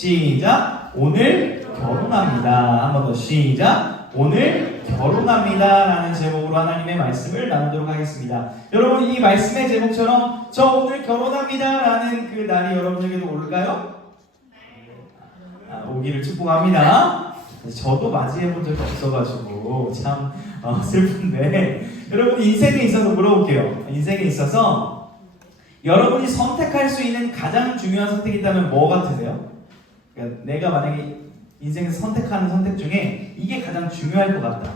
시작. 오늘 결혼합니다. 한 번 더 시작. 오늘 결혼합니다 라는 제목으로 하나님의 말씀을 나누도록 하겠습니다. 여러분, 이 말씀의 제목처럼 저 오늘 결혼합니다 라는 그 날이 여러분에게도 올까요? 오기를 축복합니다. 저도 맞이해본 적이 없어가지고 참 슬픈데, 여러분 인생에 있어서 물어볼게요. 인생에 있어서 여러분이 선택할 수 있는 가장 중요한 선택이 있다면 뭐 같으세요? 그러니까 내가 만약에 인생에서 선택하는 선택 중에 이게 가장 중요할 것 같다.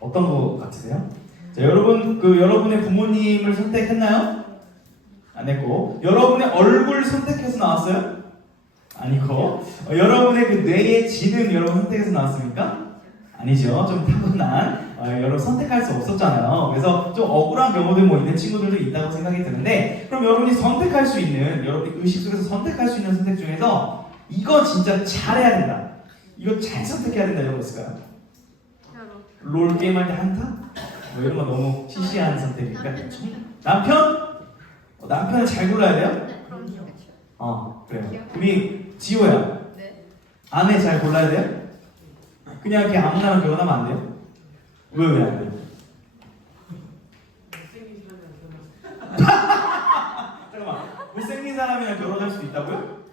어떤 거 같으세요? 자, 여러분 여러분의 부모님을 선택했나요? 안 했고, 여러분의 얼굴 선택해서 나왔어요? 아니고, 여러분의 그 뇌의 지능 여러분 선택해서 나왔습니까? 아니죠. 좀 타고난 여러분 선택할 수 없었잖아요. 그래서 좀 억울한 경우들 뭐 있는 친구들도 있다고 생각이 드는데, 그럼 여러분이 선택할 수 있는, 여러분이 의식 속에서 선택할 수 있는 선택 중에서 이거 진짜 잘해야 된다, 이거 잘 선택해야 된다, 이런 거 있을까요? 롤 게임 할 때 한타? 뭐 이런 거 너무 시시한 선택이니까. 남편? 남편을 잘 골라야 돼요? 네, 그럼요. 그래요. 우리 지호야. 네. 아내 잘 골라야 돼요? 그냥 이렇게 아무나랑 결혼하면 안 돼요? 왜 안 돼요? 잠깐만, 못생긴 사람이랑 결혼할 수도 있다고요?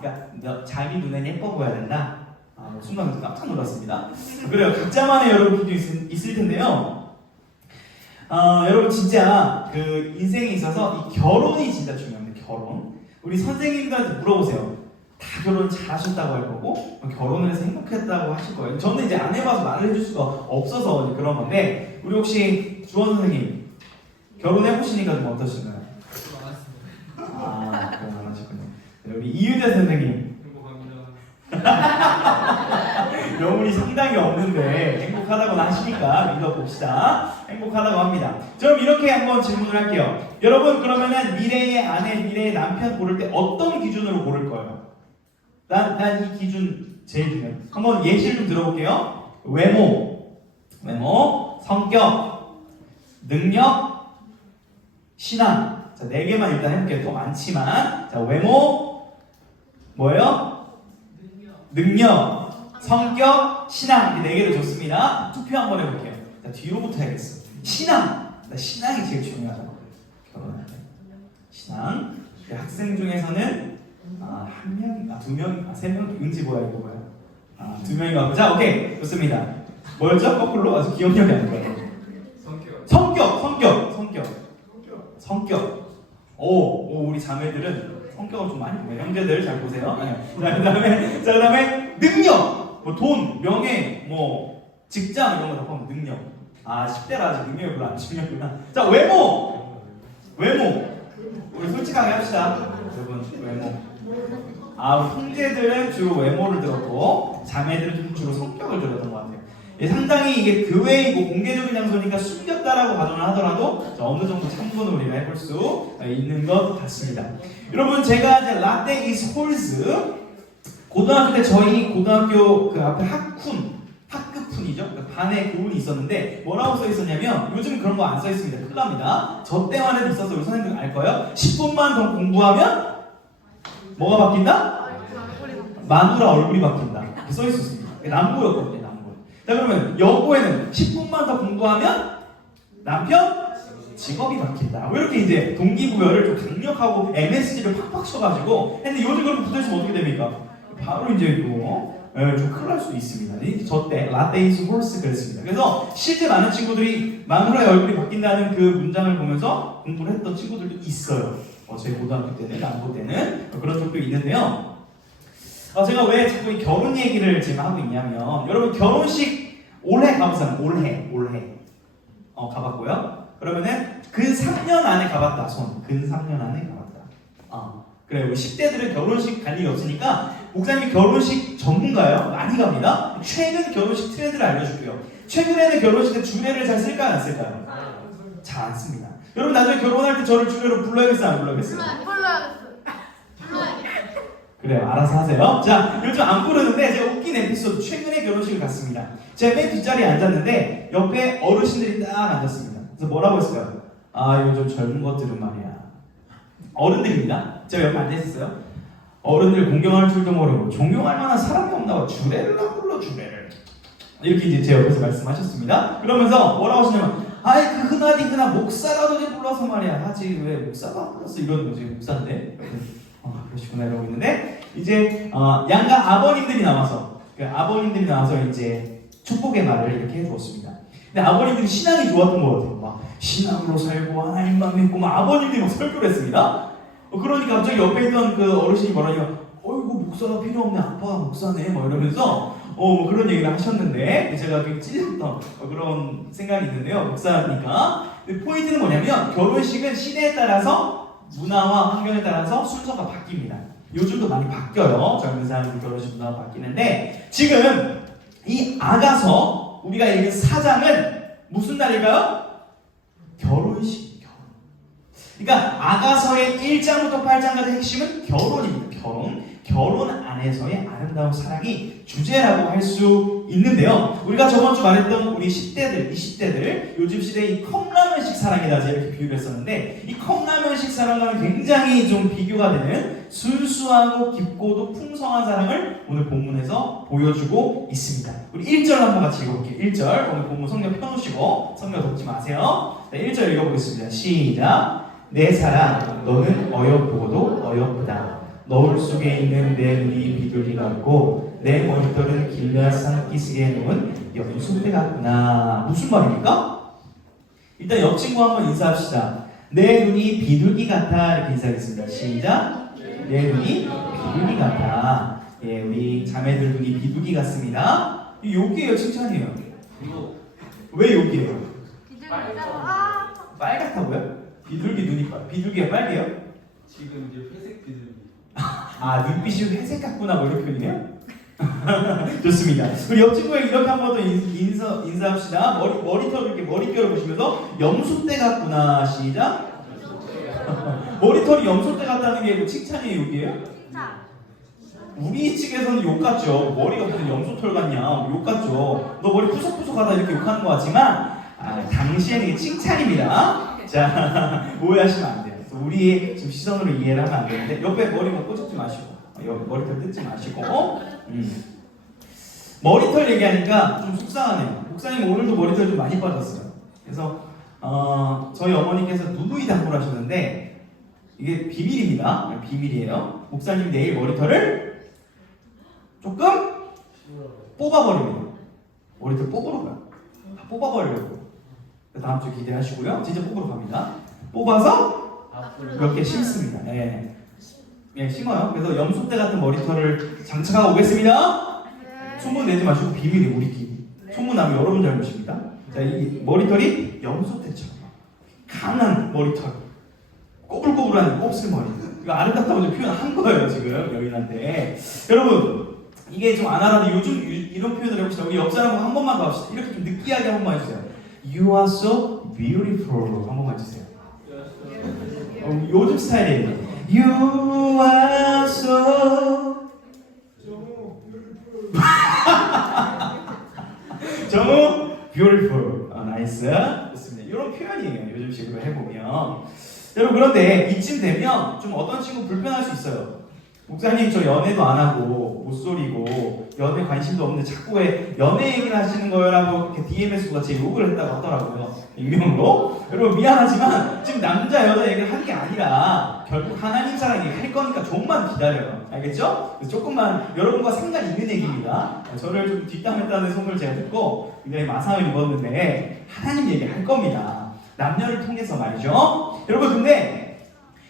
그러니까 자기 눈엔 예뻐 보여야 된다? 순간 깜짝 놀랐습니다. 그래요. 각자만의 여러분 기준이 있을 텐데요. 여러분 진짜 그 인생에 있어서 이 결혼이 진짜 중요합니다. 결혼. 우리 선생님들한테 물어보세요. 다 결혼 잘하셨다고 할 거고 결혼을 해서 행복했다고 하실 거예요. 저는 이제 안 해봐서 말을 해줄 수가 없어서 그런 건데, 우리 혹시 주원 선생님 결혼해보시니까 좀 어떠신가요? 그럼 안 하시군요. 우리 이윤재 선생님 영혼이 상당히 없는데 행복하다고 하시니까 믿어봅시다. 행복하다고 합니다. 그럼 이렇게 한번 질문을 할게요. 여러분, 그러면은 미래의 아내, 미래의 남편 고를 때 어떤 기준으로 고를 거예요? 난 이 기준 제일 중요해요. 한번 예시를 좀 들어볼게요. 외모, 성격, 능력, 신앙. 자, 4개만 일단 해볼게요. 더 많지만. 자, 외모, 뭐예요? 능력, 성격, 신앙. 이 4개를 줬습니다. 투표 한번 해볼게요. 자, 뒤로부터 해야겠어. 신앙. 신앙이 제일 중요하다. 결혼할 때. 신앙. 학생 중에서는 한 명, 두 명, 세 명, 은지 뭐야 이거 뭐야? 2명인 것 같고. 자, 오케이, 좋습니다. 뭐였죠? 거꾸로 아주 기억력이 안 나요. 성격. 오, 우리 자매들은 성격을 좀 많이 보네요. 형제들 잘 보세요. 자, 그다음에 능력, 뭐 돈, 명예, 뭐 직장 이런 거 다 포함. 능력. 10대라 아직 능력이 별로 안 중요하구나. 자, 외모. 우리 솔직하게 합시다. 여러분, 외모. 우리 형제들은 주로 외모를 들었고 자매들은 좀 주로 성격을 들었던 것 같아요. 상당히 이게 교회이고 공개적인 장소니까 숨겼다라고 가정을 하더라도 어느 정도 참고는 우리가 해볼 수 있는 것 같습니다. 여러분, 제가 이제 라떼 이즈 홀스 고등학교 때 저희 고등학교 그 앞에 학급훈이죠. 그 반에 교훈이 있었는데 뭐라고 써 있었냐면, 요즘 그런 거 안 써 있습니다. 큰일 납니다. 저 때만 해도 있어서 우리 선생님들 알 거예요. 10분만 더 공부하면 뭐가 바뀐다? 마누라 얼굴이 바뀐다. 이렇게 써 있었습니다. 남고였거든요. 자, 그러면 여고에는 10분만 더 공부하면 남편 직업이 바뀐다. 왜 이렇게 이제 동기부여를 좀 강력하고 MSG를 팍팍 쳐가지고 했는데, 요즘 그렇게 붙어있으면 어떻게 됩니까? 바로 이제 또 좀 큰일 날 수도 있습니다. 저 때 라떼 이즈 홀스 그랬습니다. 그래서 실제 많은 친구들이 마누라의 얼굴이 바뀐다는 그 문장을 보면서 공부를 했던 친구들도 있어요. 제 고등학교 때는, 남고 때는 그런 적도 있는데요. 제가 왜 자꾸 이 결혼 얘기를 지금 하고 있냐면, 여러분 결혼식 올해 가본 사람, 올해 가봤고요. 그러면은 근 3년 안에 가봤다. 근 3년 안에 가봤다. 그래, 우리 10대들은 결혼식 갈 일이 없으니까 목사님이 결혼식 전문가예요. 많이 갑니다. 최근 결혼식 트렌드를 알려줄게요. 최근에는 결혼식 때 주례를 잘 쓸까요, 안 쓸까요? 잘 안 씁니다. 여러분, 나중에 결혼할 때 저를 주례로 불러야겠어요, 안 불러야겠어요? 그래요, 알아서 하세요. 자, 요즘 안 부르는데 제가 웃긴 에피소드, 최근에 결혼식을 갔습니다. 제가 맨 뒷자리에 앉았는데 옆에 어르신들이 딱 앉았습니다. 그래서 뭐라고 했어요? 요즘 젊은 것들은 말이야. 어른들입니다. 제가 옆에 앉아있었어요. 어른들 공경할 줄도 모르고 존경할 만한 사람이 없나 봐. 주례를 안 불러 주례를. 이렇게 이제 제 옆에서 말씀하셨습니다. 그러면서 뭐라고 하시냐면 아이 그 흔하디 흔한 목사라도 좀 불러서 말이야 하지 왜 목사가 안 불렀어 이러는 거지. 목사인데 그러시구나 이러고 있는데 이제 양가 아버님들이 나와서 이제 축복의 말을 이렇게 해주었습니다. 근데 아버님들이 신앙이 좋았던 것 같아요. 막 신앙으로 살고 하나님만 믿고 막 아버님들이 막 설교를 했습니다. 그러니까 갑자기 옆에 있던 그 어르신이 뭐라냐면 어이구 목사가 필요 없네 아빠가 목사네 막 이러면서 뭐 그런 얘기를 하셨는데 제가 되게 찔렸던 그런 생각이 있는데요. 목사니까. 근데 포인트는 뭐냐면 결혼식은 시대에 따라서 문화와 환경에 따라서 순서가 바뀝니다. 요즘도 많이 바뀌어요. 젊은 사람들 결혼식 문화가 바뀌는데 지금 이 아가서 우리가 읽은 4장은 무슨 날일까요? 결혼식. 그러니까 아가서의 1장부터 8장까지 핵심은 결혼입니다. 결혼 안에서의 아름다운 사랑이 주제라고 할 수 있는데요. 우리가 저번 주 말했던 우리 10대들, 20대들 요즘 시대의 이 컵라면식 사랑이다 이렇게 비유를 했었는데 이 컵라면식 사랑과는 굉장히 좀 비교가 되는 순수하고 깊고도 풍성한 사랑을 오늘 본문에서 보여주고 있습니다. 우리 1절 한번 같이 읽어볼게요. 1절 오늘 본문 성경 펴놓으시고 성경 덮지 마세요. 자, 1절 읽어보겠습니다. 시작. 내 사랑 너는 어여쁘고도 어여쁘다. 너울 속에 있는 내 눈이 비둘기 같고 내 머리털은 길앗 산기슭에 놓은 염소떼 같구나. 무슨 말입니까? 일단 옆 친구 한번 인사합시다. 내 눈이 비둘기 같아 이렇게 인사하겠습니다. 시작. 내 눈이 비둘기 같아. 예, 우리 자매들 눈이 비둘기 같습니다. 욕이에요, 칭찬이에요? 왜 욕이에요? 빨갛다고요? 비둘기 눈이 비둘기가 빨개요? 지금 이제 회색 비둘기. 눈빛이 회색 같구나 뭐 이런 표현이에요? 좋습니다. 우리 옆 친구에게 이렇게 한 번 더 인사합시다. 머리털 이렇게 머릿결을 보시면서 염소떼 같구나. 시작. 머리털이 염소떼 같다는 게 뭐 칭찬이에요, 욕이에요? 우리 측에서는 욕 같죠. 머리가 무슨 염소털 같냐, 욕 같죠. 너 머리 푸석푸석하다 이렇게 욕하는 것 같지만 당시에는 이게 칭찬입니다. 자, 오해하시면 안 돼요. 우리의 지금 시선으로 이해를 하면 안 되는데 옆에 머리 뭐 꼬집지 마시고 머리털 뜯지 마시고 머리털 얘기하니까 좀 속상하네요. 목사님 오늘도 머리털 좀 많이 빠졌어요. 그래서 저희 어머니께서 누누이 당부를 하셨는데 이게 비밀입니다. 비밀이에요. 목사님 내일 머리털을 조금 뽑아버립니다. 머리털 뽑으러 가요. 다 뽑아버리려고. 다음 주 기대하시고요. 진짜 뽑으러 갑니다. 뽑아서 몇 개 심습니다. 네, 심어요. 그래서 염소떼 같은 머리털을 장착하고 오겠습니다. 소문 내지 마시고 비밀이 우리끼리. 소문 나면 여러분 잘못입니다. 자, 이 머리털이 염소떼처럼 강한 머리털, 꼬불꼬불한 곱슬머리. 이거 아름답다고 좀 표현한 거예요 지금 여인한테. 여러분 이게 좀 안 알아도 요즘 이런 표현을 해봅시다. 우리 옆 사람 한 번만 더 합시다. 이렇게 좀 느끼하게 한 번만 해주세요. You are so beautiful 한 번만 해주세요. 요즘 스타일이에요. You are so 정우 beautiful. 나이스. 좋습니다. 이런 표현이에요. 요즘 식으로 해보면. 여러분 그런데 이쯤 되면 좀 어떤 친구 불편할 수 있어요. 목사님 저 연애도 안 하고 못소리고 연애 관심도 없는데 자꾸 왜 연애 얘기를 하시는 거라고 이렇게 DMS가 제 욕을 했다고 하더라고요. 익명으로. 여러분 미안하지만 지금 남자 여자 얘기를 하는 게 아니라 결국 하나님 사랑 얘기 할 거니까 조금만 기다려요. 알겠죠? 조금만 여러분과 상관 있는 얘기입니다. 저를 좀 뒷담했다는 소문을 제가 듣고 굉장히 마상을 입었는데 하나님 얘기 할 겁니다. 남녀를 통해서 말이죠. 여러분 근데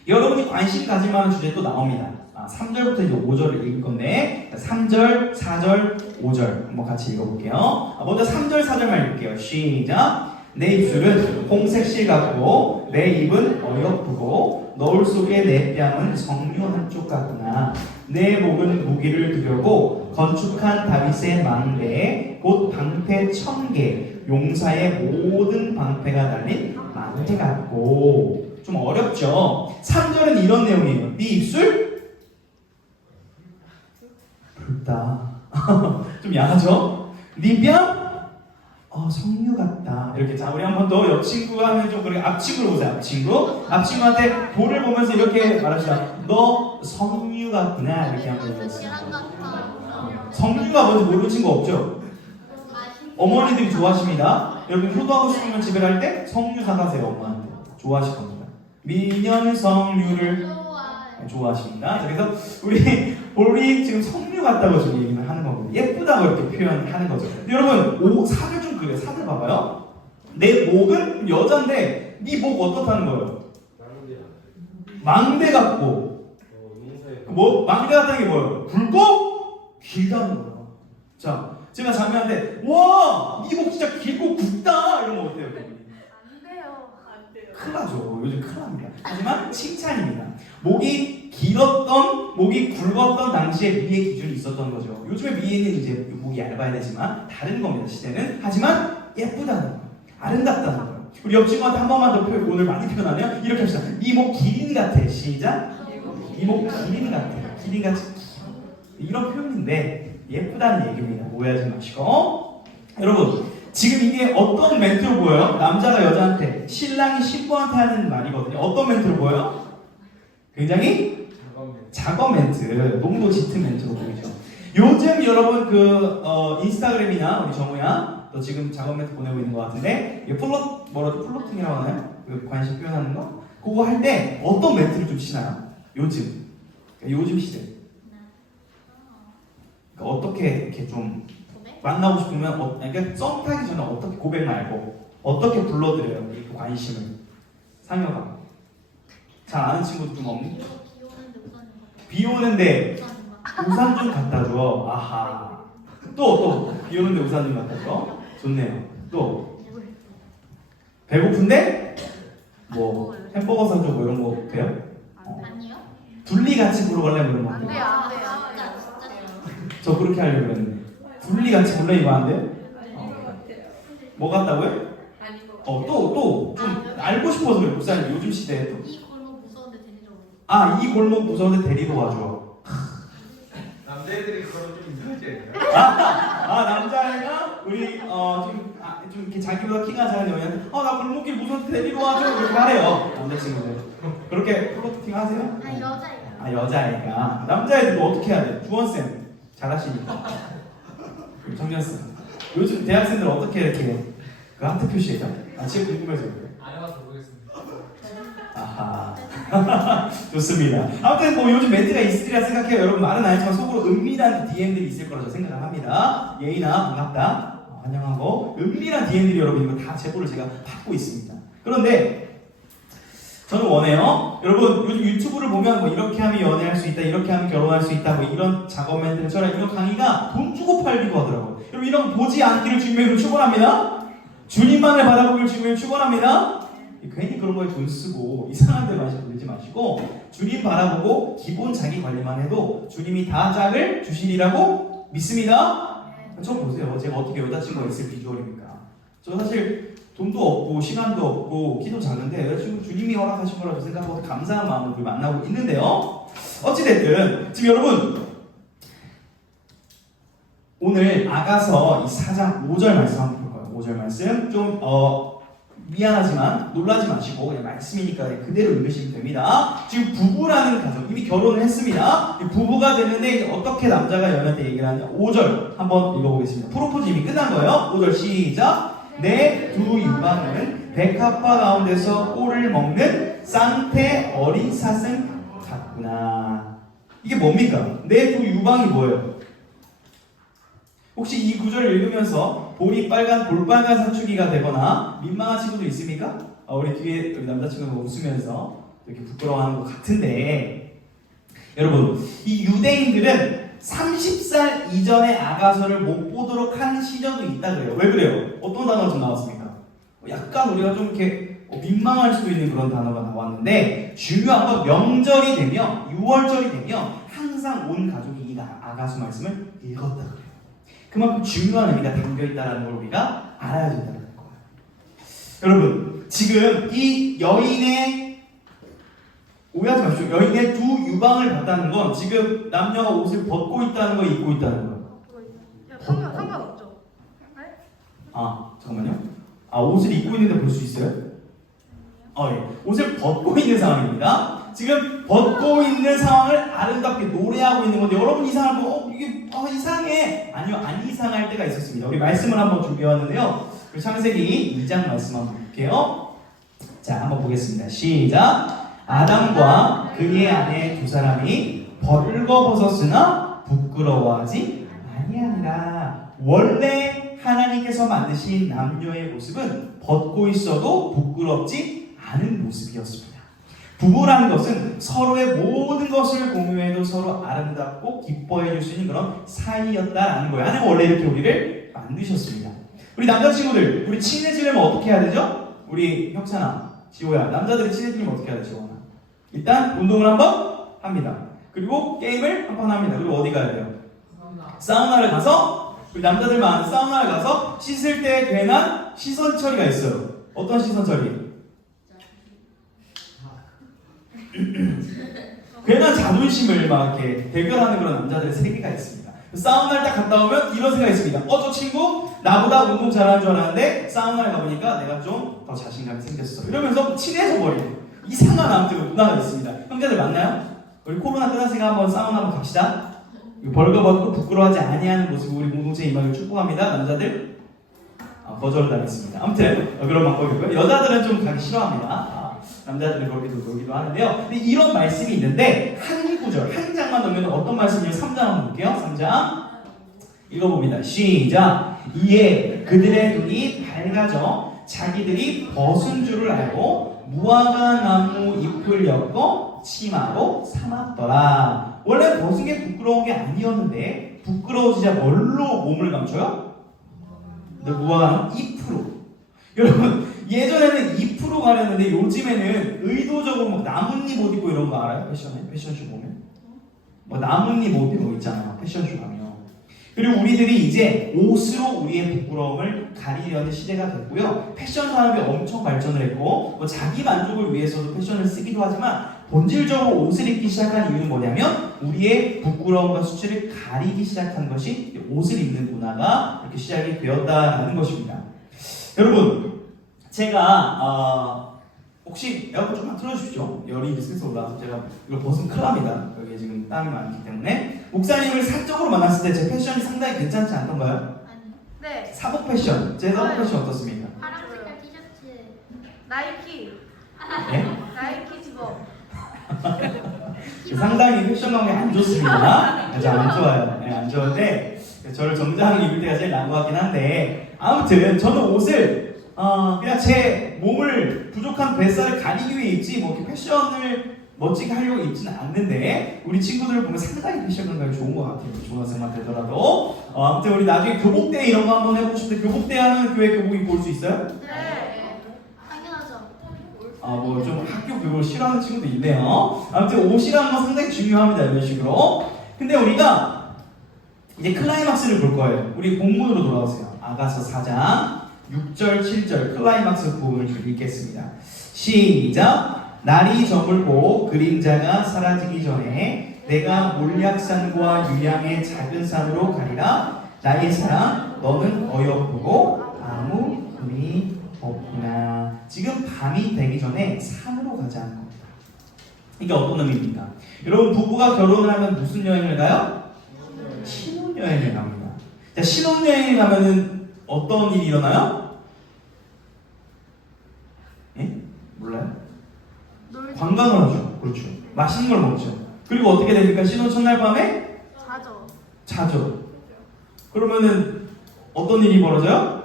여러분이 관심 가질 만한 주제 또 나옵니다. 3절부터 이제 5절을 읽을 건데 3절, 4절, 5절 한번 같이 읽어볼게요. 먼저 3절, 4절만 읽을게요. 시작. 내 입술은 홍색실 같고 내 입은 어여쁘고 너울 속에 내 뺨은 성류 한쪽 같구나. 내 목은 무기를 두려고 건축한 다윗의 망대에 곧 방패 1000개 용사의 모든 방패가 달린 망대 같고. 좀 어렵죠. 3절은 이런 내용이에요. 네 입술 붉다. 좀 야하죠? 네 뺨 성류 같다. 이렇게. 자, 우리 한 번 더 여친구 하면 좀 그렇게 앞친구로 보세요. 앞친구한테 볼을 보면서 이렇게 말합시다. 너 성류 같구나. 이렇게 한번 해보세요. 성류가 뭔지 모르는 친구 없죠? 어머니들이 좋아하십니다. 여러분 효도하고 싶으면 집에 갈 때 성류 사가세요. 엄마한테. 좋아하실 겁니다. 미년 성류를 좋아하십니다. 자, 그래서 우리 볼이 지금 성류 같다고 지금 얘기를 하는 겁니다. 예쁘다고 이렇게 표현하는 거죠. 근데 여러분 살을 좀 그려요. 살을 봐봐요. 내 목은 여잔데 네 목 어떻다는 거예요? 망대 같고. 뭐 망대 같다는 게 뭐예요? 굵고 길다는 거예요. 자, 제가 자매한테 와, 네 목 진짜 길고 굵다 이러면 어때요? 큰일 나죠. 요즘 큰일 납니다. 하지만 칭찬입니다. 목이 길었던, 목이 굵었던 당시에 미의 기준이 있었던 거죠. 요즘에 미에는 이제 목이 얇아야 되지만 다른 겁니다. 시대는. 하지만 예쁘다는 거예요. 아름답다는 거예요. 우리 옆친구한테 한 번만 더 오늘 많이 표현하면 이렇게 합시다. 네 목 기린 같아. 시작. 네 목 기린 같아. 기린같이 이런 표현인데 예쁘다는 얘기입니다. 오해하지 마시고. 여러분 지금 이게 어떤 멘트로 보여요? 남자가 여자한테, 신랑이 신부한테 하는 말이거든요. 어떤 멘트로 보여요? 굉장히 작업 멘트, 농도 짙은 멘트로 보이죠. 요즘 여러분 인스타그램이나 우리 정우야, 너 지금 작업 멘트 보내고 있는 것 같은데, 플로팅이라고 하나요? 관심 표현하는 거? 그거 할 때 어떤 멘트를 좀 치나요? 요즘 시대. 그러니까 어떻게 이렇게 좀 만나고 싶으면 그러니까 썸 타기 전에 어떻게 고백 말고 어떻게 불러드려요? 이 관심을. 상혁아 잘 아는 친구도 좀 없니? 비 오는데 우산 좀 갖다 줘. 아하. 또 비 오는데 우산 좀 갖다 줘. 좋네요. 또 배고픈데 뭐 햄버거 사줘 뭐 이런 거 돼요? 아니요. 둘리 같이 부르갈래 뭐 이런 거. 안 돼요. 저 그렇게 하려고 그랬는데. 둘리 같이 불러 이거 안 돼요? 뭐 같다고요? 또 좀 알고 싶어서 그래. 목사님 요즘 시대에 또. 이 골목 무서운데 데리러 오고. 이 골목 무서운데 데리러 와줘. 남자애들이 그런 좀 이상하지 않나요? 남자애가 우리 좀 이렇게 자기보다 키가 작은 여자한테 나 골목길 무서운데 데리러 와줘 이렇게 하래요. 남자친구들. 그렇게 플로팅 하세요? 여자예요. 여자애가. 남자애들도 어떻게 해야 돼? 주원쌤 잘하시니까. 우리 정연쌤. 요즘 대학생들 어떻게 이렇게 그 하트 표시해요? 지금 궁금해서 그래요. 안 해봐서 모르겠습니다. 아하. 좋습니다. 아무튼 뭐 요즘 멘트가 있으리라 생각해요. 여러분 말은 아니지만 속으로 은밀한 DM들이 있을 거라고 생각을 합니다. 예인아 반갑다. 환영하고 은밀한 DM들이 여러분 이거 다 제보를 제가 받고 있습니다. 그런데 저는 원해요. 여러분 요즘 유튜브를 보면 뭐 이렇게 하면 연애할 수 있다, 이렇게 하면 결혼할 수 있다, 뭐 이런 작업 멘트처럼 이런 강의가 돈 주고 팔기도 하더라고요. 여러분 이런 거 보지 않기를 주님으로 축원합니다. 주님만을 바라보기를 주님으로 축원합니다. 괜히 그런 거에 돈 쓰고 이상한 데 돌리지 마시고 주님 바라보고 기본 자기 관리만 해도 주님이 다 짝을 주시리라고 믿습니다. 저 보세요. 제가 어떻게 여자친구가 있을 비주얼입니까? 저 사실 돈도 없고 시간도 없고 키도 작은데 여자친구 주님이 허락하신 거라고 생각하고 감사한 마음으로 만나고 있는데요. 어찌됐든 지금 여러분 오늘 아가서 이 4장 5절 말씀 한번 볼 거예요. 5절 말씀 좀 미안하지만 놀라지 마시고 그냥 말씀이니까 그대로 읽으시면 됩니다. 지금 부부라는 가정 이미 결혼을 했습니다. 부부가 됐는데 이제 어떻게 남자가 여자한테 얘기를 하냐. 5절 한번 읽어보겠습니다. 프로포즈 이미 끝난 거예요. 5절 시작. 내 두 유방은 백합화 가운데서 꿀을 먹는 쌍태 어린 사슴 같구나. 이게 뭡니까? 내 두 유방이 뭐예요? 혹시 이 구절을 읽으면서 볼이 빨간 볼빨간 사춘기가 되거나 민망한 친구도 있습니까? 우리 뒤에 우리 남자친구가 웃으면서 이렇게 부끄러워하는 것 같은데 여러분 이 유대인들은 30살 이전의 아가서를 못 보도록 한 시절도 있다 그래요. 왜 그래요? 어떤 단어가 좀 나왔습니까? 약간 우리가 좀 이렇게 민망할 수도 있는 그런 단어가 나왔는데 중요한 건 명절이 되면 6월절이 되면 항상 온 가족이 이 아가서 말씀을 읽었다 그래요. 그만큼 중요한 의미가 담겨있다는 걸 우리가 알아야 된다는 거예요. 여러분 지금 이 여인의 오해하지 마십시오. 여인의 두 유방을 봤다는 건 지금 남녀가 옷을 벗고 있다는 거 입고 있다는 거예요. 상관없죠. 잠깐만요. 옷을 입고 있는데 볼 수 있어요? 예. 옷을 벗고 있는 상황입니다. 지금 벗고 있는 상황을 아름답게 노래하고 있는 건데 여러분 이상하고 이게 이상해. 아니요, 안 이상할 때가 있었습니다. 여기 말씀을 한번 준비해왔는데요. 그 창세기 2장 말씀 한번 볼게요. 자, 한번 보겠습니다. 시작. 아담과 그의 아내 두 사람이 벌거벗었으나 부끄러워하지 아니하니라. 원래 하나님께서 만드신 남녀의 모습은 벗고 있어도 부끄럽지 않은 모습이었습니다. 부부라는 것은 서로의 모든 것을 공유해도 서로 아름답고 기뻐해 줄 수 있는 그런 사이였다라는 거예요. 하나님 원래 이렇게 우리를 만드셨습니다. 우리 남자친구들, 우리 친해지려면 어떻게 해야 되죠? 우리 혁찬아, 지호야, 남자들이 친해지려면 어떻게 해야 되죠? 일단 운동을 한번 합니다. 그리고 게임을 한번 합니다. 그리고 어디 가야 돼요? 사우나를 가서, 우리 남자들만 아는 사우나를 가서 씻을 때 괜한 시선 처리가 있어요. 어떤 시선 처리? 괜한 자존심을 막 이렇게 대결하는 그런 남자들의 세계가 있습니다. 사우나를 딱 갔다 오면 이런 생각이 있습니다. 저 친구 나보다 운동 잘하는 줄 알았는데 사우나에 가보니까 내가 좀 더 자신감이 생겼어. 이러면서 친해져 버리는 이상한 아무튼 문화가 있습니다. 형제들 맞나요? 우리 코로나 끝났으니까 한번 사우나 한번 갑시다. 벌거벗고 부끄러워하지 아니하는 모습 우리 공동체 임하길 축복합니다. 남자들 거절을 당했습니다. 아무튼 그런 방법이고요. 여자들은 좀 가기 싫어합니다. 남자들은 그렇게도 놀기도 하는데요. 근데 이런 말씀이 있는데 한 구절, 한 장만 넣으면 어떤 말씀이에요? 3장 한번 볼게요. 3장 읽어봅니다. 시작. 이에 그들의 눈이 밝아져 자기들이 벗은 줄을 알고 무화과 나무 잎을 엮어 치마로 삼았더라. 원래 벗은 게 부끄러운 게 아니었는데 부끄러워지자 뭘로 몸을 감춰요? 무화과 나무 잎으로. 여러분 예전에는 잎으로 가렸는데 요즘에는 의도적으로 막 나뭇잎 옷 입고 이런 거 알아요? 패션쇼 보면 뭐 나뭇잎 옷 이런 거 있잖아요. 패션쇼 가면. 그리고 우리들이 이제 옷으로 우리의 부끄러움을 가리려는 시대가 됐고요. 패션 산업이 엄청 발전을 했고 뭐 자기 만족을 위해서도 패션을 쓰기도 하지만 본질적으로 옷을 입기 시작한 이유는 뭐냐면 우리의 부끄러움과 수치를 가리기 시작한 것이 옷을 입는 문화가 이렇게 시작이 되었다는 것입니다. 여러분 제가 혹시 에어컨 좀만 틀어주십시오. 열이 이제 슬슬 올라와서 제가 이걸 벗으면 큰일 납니다. 여기에 지금 땀이 많기 때문에. 목사님을 사적으로 만났을 때 제 패션이 상당히 괜찮지 않던가요? 아니. 네. 사복 패션, 제 사복 패션 어떻습니까? 파란 색깔 티셔츠. 나이키. 네? 나이키 집어. 상당히 패션 감각이 안 좋습니다. 아주 안 좋아요. 네, 안 좋은데 저를 정장 입을 때가 제일 나은 것 같긴 한데 아무튼 저는 옷을 그냥 제 몸을 부족한 뱃살을 가리기 위해 입지 뭐 이렇게 패션을 멋지게 하려고 입지는 않는데 우리 친구들을 보면 상당히 패션 감각이 좋은 것 같아요. 중학생만 되더라도 아무튼 우리 나중에 교복대 이런 거 한번 해보고 싶은데 교복대 하는 교회 교복 입고 올 수 있어요? 네. 당연하죠. 뭐 좀 학교 교복을 싫어하는 친구도 있네요. 아무튼 옷이라는 건 상당히 중요합니다. 이런 식으로. 근데 우리가 이제 클라이막스를 볼 거예요. 우리 본문으로 돌아오세요. 아가서 4장 6절 7절 클라이막스 부분을 좀 읽겠습니다. 시작. 날이 저물고 그림자가 사라지기 전에 내가 몰약산과 유양의 작은 산으로 가리라. 나의 사랑 너는 어여쁘고 아무 흠이 없구나. 지금 밤이 되기 전에 산으로 가자는 겁니다. 이게 어떤 의미입니까? 여러분 부부가 결혼을 하면 무슨 여행을 가요? 신혼여행을 갑니다. 자, 신혼여행을 가면은 어떤 일이 일어나요? 예? 몰라요? 관광을 하죠. 그렇죠. 맛있는 걸 먹죠. 그리고 어떻게 됩니까? 신혼 첫날 밤에? 자죠. 그러면은 어떤 일이 벌어져요?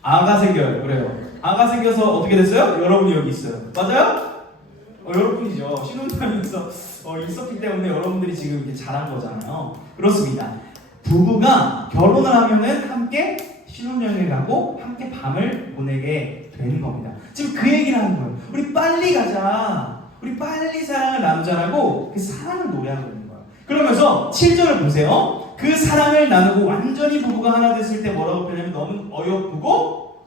아가 생겨요. 그래요. 아가 생겨서 어떻게 됐어요? 여러분이 여기 있어요. 맞아요? 여러분이죠. 신혼여행에서 있었기 때문에 여러분들이 지금 이렇게 잘한 거잖아요. 그렇습니다. 부부가 결혼을 하면은 함께 신혼여행을 가고 함께 밤을 보내게 되는 겁니다. 지금 그 얘기를 하는 거예요. 우리 빨리 가자. 우리 빨리 사랑을 나누자라고 그 사랑을 노래하고 있는 거예요. 그러면서 7절을 보세요. 그 사랑을 나누고 완전히 부부가 하나 됐을 때 뭐라고 표현하면 너무 어여쁘고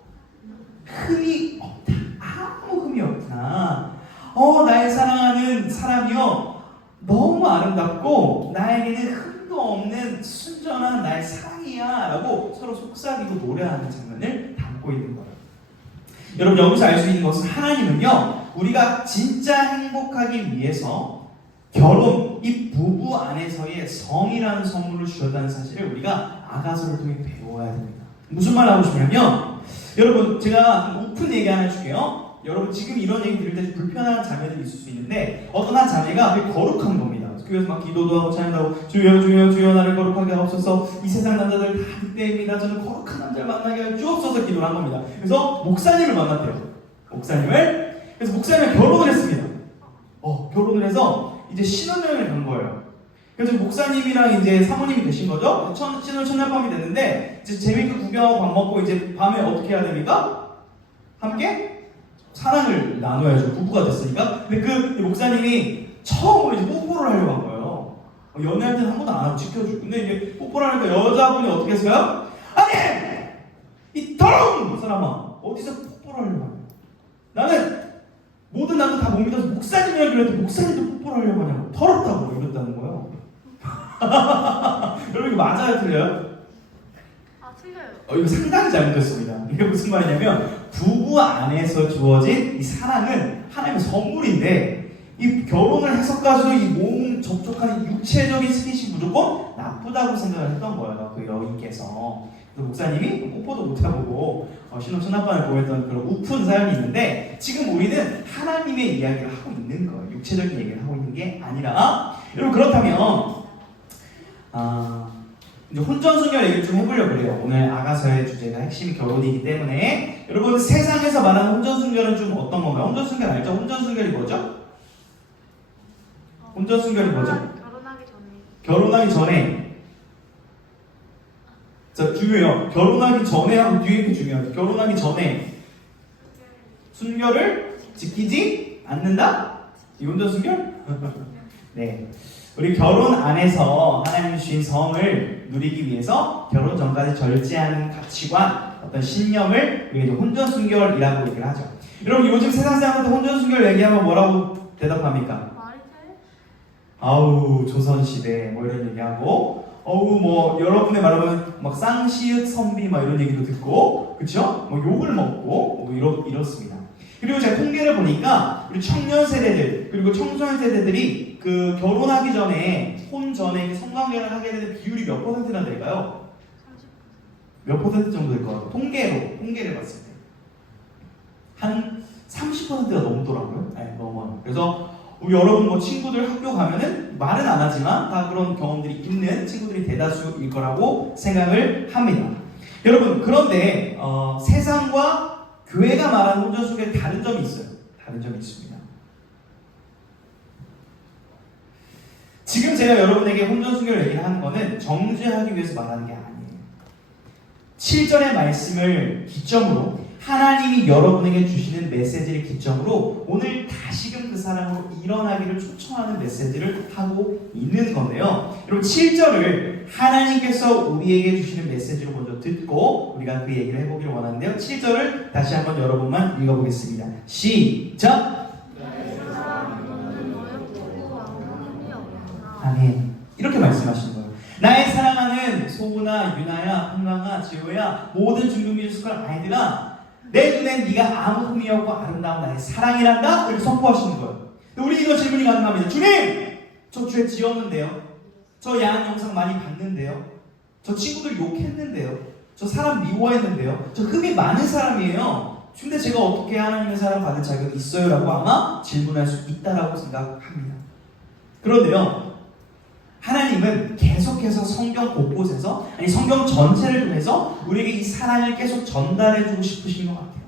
흠이 없다. 아무 흠이 없구나. 나의 사랑하는 사람이요 너무 아름답고 나에게는 흠도 없는 순전한 나의 사랑이 사랑이야 라고 서로 속삭이고 노래하는 장면을 담고 있는 거예요. 여러분 여기서 알 수 있는 것은 하나님은요 우리가 진짜 행복하기 위해서 결혼, 이 부부 안에서의 성이라는 선물을 주셨다는 사실을 우리가 아가서를 통해 배워야 됩니다. 무슨 말 하고 싶냐면 여러분 제가 좀 오픈 얘기 하나 해줄게요. 여러분 지금 이런 얘기 들을 때 불편한 자매들이 있을 수 있는데 어떤 한 자매가 되게 거룩한 겁니다. 교회에서 막 기도도 하고 찬양도 하고 주여 주여 주여 나를 거룩하게 하옵소서 이 세상 남자들 다 늑대입니다. 저는 거룩한 남자를 만나게 하여 주옵소서 기도를 한 겁니다. 그래서 목사님을 만났대요. 그래서 목사님을 결혼을 했습니다. 결혼을 해서 이제 신혼여행을 간 거예요. 그래서 목사님이랑 이제 사모님이 되신 거죠. 신혼 첫날 밤이 됐는데 이제 재밌게 구경하고 밥 먹고 이제 밤에 어떻게 해야 됩니까? 함께 사랑을 나눠야죠. 부부가 됐으니까. 근데 그 목사님이 처음으로 이제 뽀뽀를 하려고 한 거예요. 연애할 때는 한 번도 안 하고 지켜주고. 근데 이제 뽀뽀를 하니까 여자분이 어떻게 했어요? 아니! 이 더러운 사람아! 어디서 뽀뽀를 하려고 하냐? 나는 모든 남자 다 못 믿어서 목사님이라고 그랬는데 목사님도 뽀뽀를 하려고 하냐고. 더럽다고 이랬다는 거예요. 여러분 이거 맞아요? 틀려요? 아 틀려요. 이거 상당히 잘못됐습니다. 이게 무슨 말이냐면 부부 안에서 주어진 이 사랑은 하나님의 선물인데 이 결혼을 해서까지도 이 몸 접촉하는 육체적인 스킨십 무조건 나쁘다고 생각을 했던 거예요. 그 여인께서. 그래서 목사님이 뽀뽀도 못해보고 신혼 첫날밤을 보였던 그런 우픈 사연이 있는데 지금 우리는 하나님의 이야기를 하고 있는 거예요. 육체적인 얘기를 하고 있는 게 아니라 여러분 그렇다면 이제 혼전순결 얘기를 좀 해보려고 그래요. 오늘 아가서의 주제가 핵심이 결혼이기 때문에 여러분 세상에서 말하는 혼전순결은 좀 어떤 건가요? 혼전순결 알죠? 혼전순결이 뭐죠? 혼전순결이 뭐죠? 결혼하기 전에. 결혼하기 전에. 자, 중요해요. 결혼하기 전에 하고 뒤에 게 중요해요. 결혼하기 전에 순결을 지키지 않는다? 이 혼전순결? 네. 우리 결혼 안에서 하나님이 주신 성을 누리기 위해서 결혼 전까지 절제하는 가치관, 어떤 신념을 우리가 이제 혼전순결이라고 얘기를 하죠. 여러분 요즘 세상 사람한테 혼전순결 얘기하면 뭐라고 대답합니까? 말이 돼? 아우 조선시대 뭐 이런 얘기하고 뭐 여러분의 말하면 막 쌍시읒 선비 막 이런 얘기도 듣고 그쵸? 뭐 욕을 먹고 뭐 이렇습니다. 그리고 제가 통계를 보니까 우리 청년 세대들 그리고 청소년 세대들이 그 결혼하기 전에 혼 전에 성관계를 하게 되는 비율이 몇 %나 될까요? 30%. 몇 % 정도 될 것 같아요? 통계를 봤을 때 한 30%가 넘더라고요. 네, 넘어요. 그래서 우리 여러분 뭐 친구들 학교 가면은 말은 안 하지만 다 그런 경험들이 있는 친구들이 대다수일 거라고 생각을 합니다. 여러분 그런데 세상과 교회가 말하는 혼전순결에 다른 점이 있어요. 다른 점이 있습니다. 지금 제가 여러분에게 혼전순결을 얘기를 하는 거는 정죄하기 위해서 말하는 게 아니에요. 7절의 말씀을 기점으로 하나님이 여러분에게 주시는 메시지를 기점으로 오늘 다시금 그 사랑으로 일어나기를 초청하는 메시지를 하고 있는 건데요. 여러분 7절을 하나님께서 우리에게 주시는 메시지로 먼저 듣고 우리가 그 얘기를 해보기를 원하는데요. 7절을 다시 한번 여러분만 읽어보겠습니다. 시작! 아멘. 이렇게 말씀하시는 거예요. 나의 사랑하는 소우나 유나야, 한강아, 지호야, 모든 중등부 숟가락 아이들아, 내 눈엔 네가 아무 흠이 없고 아름다운 나의 사랑이란다. 이렇게 선포하시는 거예요. 우리 이거 질문이 가능합니다. 주님, 저 죄 지었는데요. 저 야한 영상 많이 봤는데요. 저 친구들 욕했는데요. 저 사람 미워했는데요. 저 흠이 많은 사람이에요. 근데 제가 어떻게 하나님의 사랑 받을 자격이 있어요? 라고 아마 질문할 수 있다라고 생각합니다. 그런데요, 하나님은 계속해서 성경 곳곳에서 아니 성경 전체를 통해서 우리에게 이 사랑을 계속 전달해주고 싶으신 것 같아요.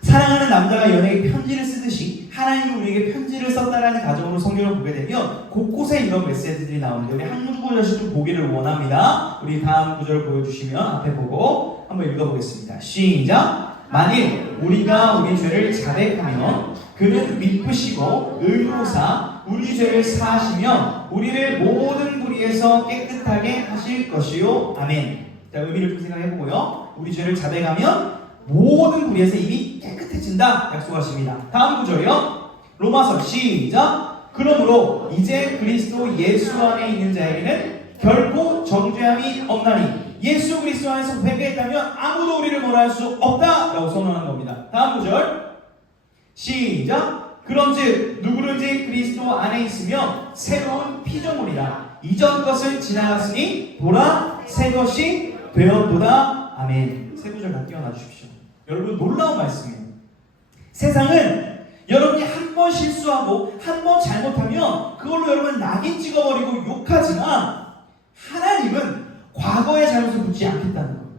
사랑하는 남자가 연예계 편지를 쓰듯이 하나님이 우리에게 편지를 썼다라는 가정으로 성경을 보게 되면 곳곳에 이런 메시지들이 나오는데 우리 한문구절씩 좀 보기를 원합니다. 우리 다음 구절 보여주시면 앞에 보고 한번 읽어보겠습니다. 시작! 만일 우리가 우리 죄를 자백하면 그는 미쁘시고 의로사 우리 죄를 사하시면 우리를 모든 불의에서 깨끗하게 하실 것이요. 아멘. 자, 의미를 좀 생각해보고요. 우리 죄를 자백하면 모든 불의에서 이미 깨끗해진다 약속하십니다. 다음 구절이요. 로마서 시작. 그러므로 이제 그리스도 예수 안에 있는 자에게는 결코 정죄함이 없나니 예수 그리스도 안에서 회개했다면 아무도 우리를 뭐라 할 수 없다 라고 선언하는 겁니다. 다음 구절 시작. 그런즉 누구든지 그리스도 안에 있으면 새로운 피조물이라. 이전 것은 지나갔으니 보라 새 것이 되었도다. 아멘. 세 구절 다 띄워놔 주십시오. 여러분 놀라운 말씀이에요. 세상은 여러분이 한 번 실수하고 한 번 잘못하면 그걸로 여러분 낙인 찍어버리고 욕하지만 하나님은 과거의 잘못을 묻지 않겠다는 거예요.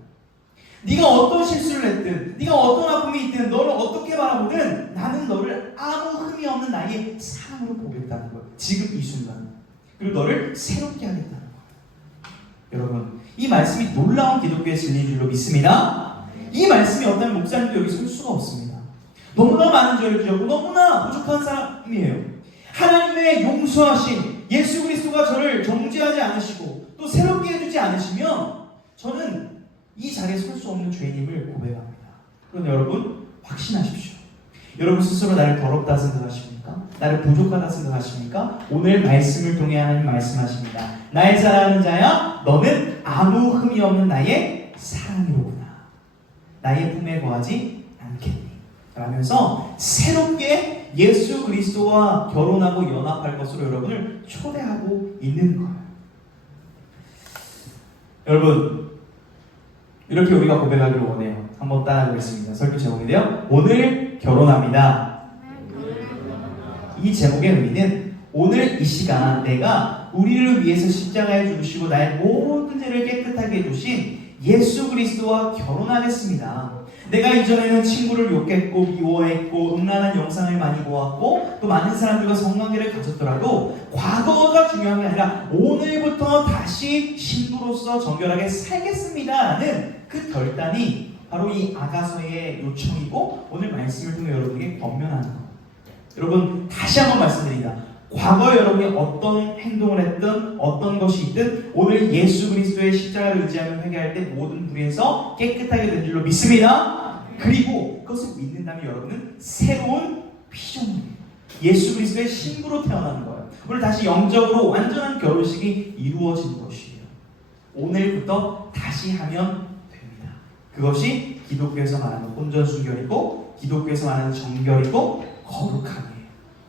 네가 어떤 실수를 했든 네가 어떤 아픔이 있든 너를 어떻게 바라보든 나는 너를 아무 흠이 없는 나의 사랑으로 보겠다는 거예요. 지금 이 순간. 그리고 너를 새롭게 하겠다는 거예요. 여러분 이 말씀이 놀라운 기독교의 진리인 줄로 믿습니다. 이 말씀이 없다면 목사님도 여기 설 수가 없습니다. 너무나 많은 죄를 지었고 너무나 부족한 사람이에요. 하나님의 용서하신 예수 그리스도가 저를 정죄하지 않으시고 또 새롭게 해주지 않으시면 저는 이 자리에 설 수 없는 죄인임을 고백합니다. 그런데 여러분 확신하십시오. 여러분 스스로 나를 더럽다 생각하십니까? 나를 부족하다 생각하십니까? 오늘 말씀을 통해 하나님 말씀하십니다. 나의 사랑하는 자야 너는 아무 흠이 없는 나의 사랑이로구나. 나의 품에 거하지 않겠니? 라면서 새롭게 예수 그리스도와 결혼하고 연합할 것으로 여러분을 초대하고 있는 거예요. 여러분 이렇게 우리가 고백하기를 원해요. 한번 따라하겠습니다. 설교 제목인데요. 오늘 결혼합니다. 이 제목의 의미는 오늘 이 시간 내가 우리를 위해서 십자가에 죽으시고 나의 모든 죄를 깨끗하게 해주신 예수 그리스도와 결혼하겠습니다. 내가 이전에는 친구를 욕했고 미워했고 음란한 영상을 많이 보았고 또 많은 사람들과 성관계를 가졌더라도 과거가 중요한 게 아니라 오늘부터 다시 신부로서 정결하게 살겠습니다 라는 그 결단이 바로 이 아가서의 요청이고 오늘 말씀을 통해 여러분에게 권면하는 거예요. 여러분 다시 한번 말씀드립니다. 과거에 여러분이 어떤 행동을 했든 어떤 것이 있든 오늘 예수 그리스도의 십자가를 의지하며 회개할 때 모든 불의에서 깨끗하게 된 줄로 믿습니다. 그리고 그것을 믿는다면 여러분은 새로운 피조물이에요. 예수 그리스도의 신부로 태어나는 거예요. 오늘 다시 영적으로 완전한 결혼식이 이루어진 것이에요. 오늘부터 다시 하면 됩니다. 그것이 기독교에서 말하는 혼전순결이고 기독교에서 말하는 정결이고 거룩함이에요.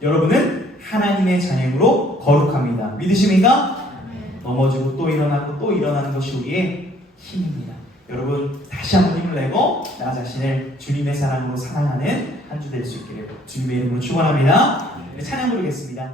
여러분은 하나님의 자녀로 거룩합니다. 믿으십니까? 넘어지고 또 일어나고 또 일어나는 것이 우리의 힘입니다. 여러분 다시 한번 힘을 내고 나 자신을 주님의 사랑으로 사랑하는 한 주 될 수 있기를 주님의 이름으로 축원합니다. 찬양 부르겠습니다.